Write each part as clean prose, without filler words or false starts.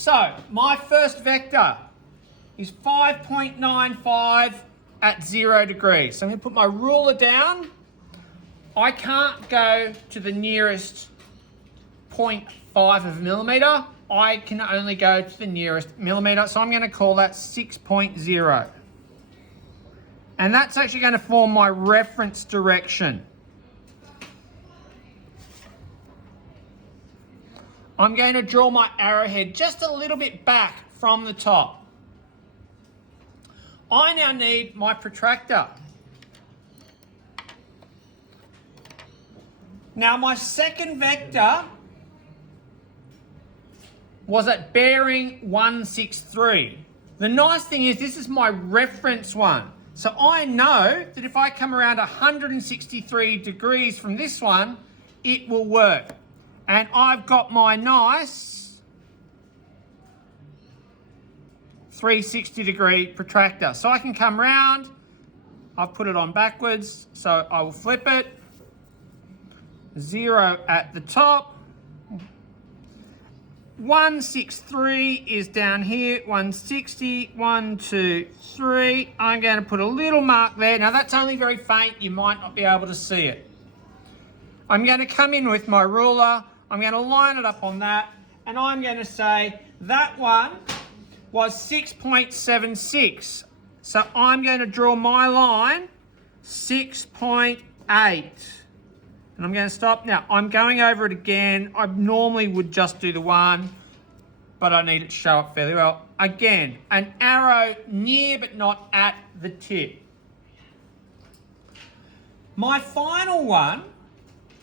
So my first vector is 5.95 at 0 degrees. So I'm going to put my ruler down. I can't go to the nearest 0.5 of a millimetre. I can only go to the nearest millimetre. So I'm going to call that 6.0. And that's actually going to form my reference direction. I'm going to draw my arrowhead just a little bit back from the top. I now need my protractor. Now my second vector was at bearing 163. The nice thing is this is my reference one. So I know that if I come around 163 degrees from this one, it will work. And I've got my nice 360 degree protractor. So I can come round, I've put it on backwards, so I will flip it. 0 at the top. 163 is down here, 160, 1, 2, 3. I'm going to put a little mark there. Now that's only very faint, you might not be able to see it. I'm going to come in with my ruler, I'm going to line it up on that, and I'm going to say that one was 6.76. So I'm going to draw my line 6.8. And I'm going to stop. Now, I'm going over it again. I normally would just do the one, but I need it to show up fairly well. Again, an arrow near but not at the tip. My final one,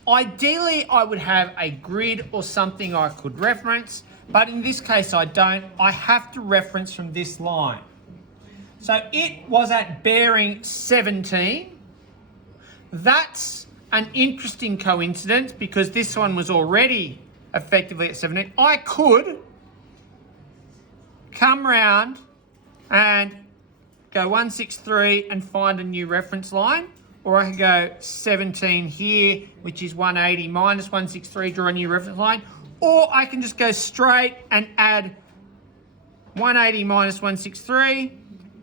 ideally I would have a grid or something I could reference, but in this case I don't. I have to reference from this line. So it was at bearing 17. That's an interesting coincidence because this one was already effectively at 17. I could come round and go 163 and find a new reference line, or I could go 17 here, which is 180 minus 163, draw a new reference line, or I can just go straight and add 180 minus 163,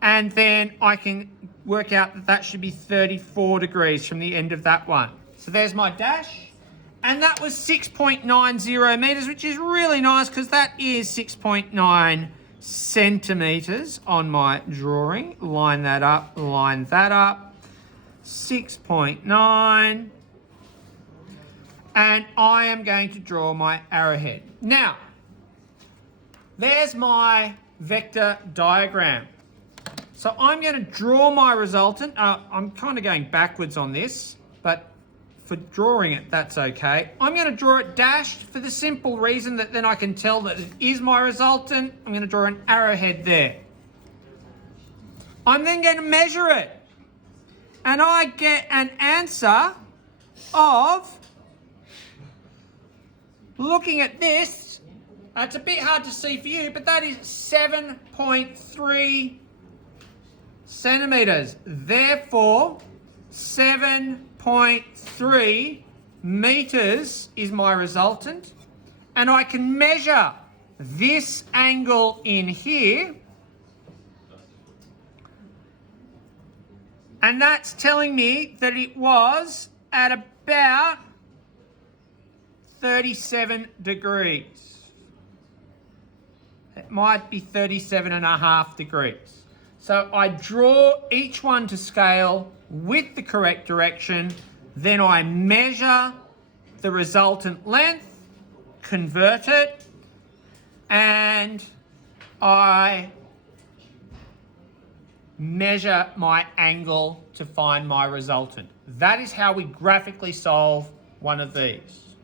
and then I can work out that that should be 34 degrees from the end of that one. So there's my dash. And that was 6.90 metres, which is really nice because that is 6.9 centimetres on my drawing. Line that up, line that up. 6.9. And I am going to draw my arrowhead. Now, there's my vector diagram. So I'm going to draw my resultant. I'm kind of going backwards on this, but for drawing it, that's okay. I'm going to draw it dashed for the simple reason that then I can tell that it is my resultant. I'm going to draw an arrowhead there. I'm then going to measure it. And I get an answer of, looking at this, it's a bit hard to see for you, but that is 7.3 centimetres. Therefore, 7.3 metres is my resultant. And I can measure this angle in here. And that's telling me that it was at about 37 degrees. It might be 37.5 degrees. So I draw each one to scale with the correct direction, then I measure the resultant length, convert it, and I measure my angle to find my resultant. That is how we graphically solve one of these.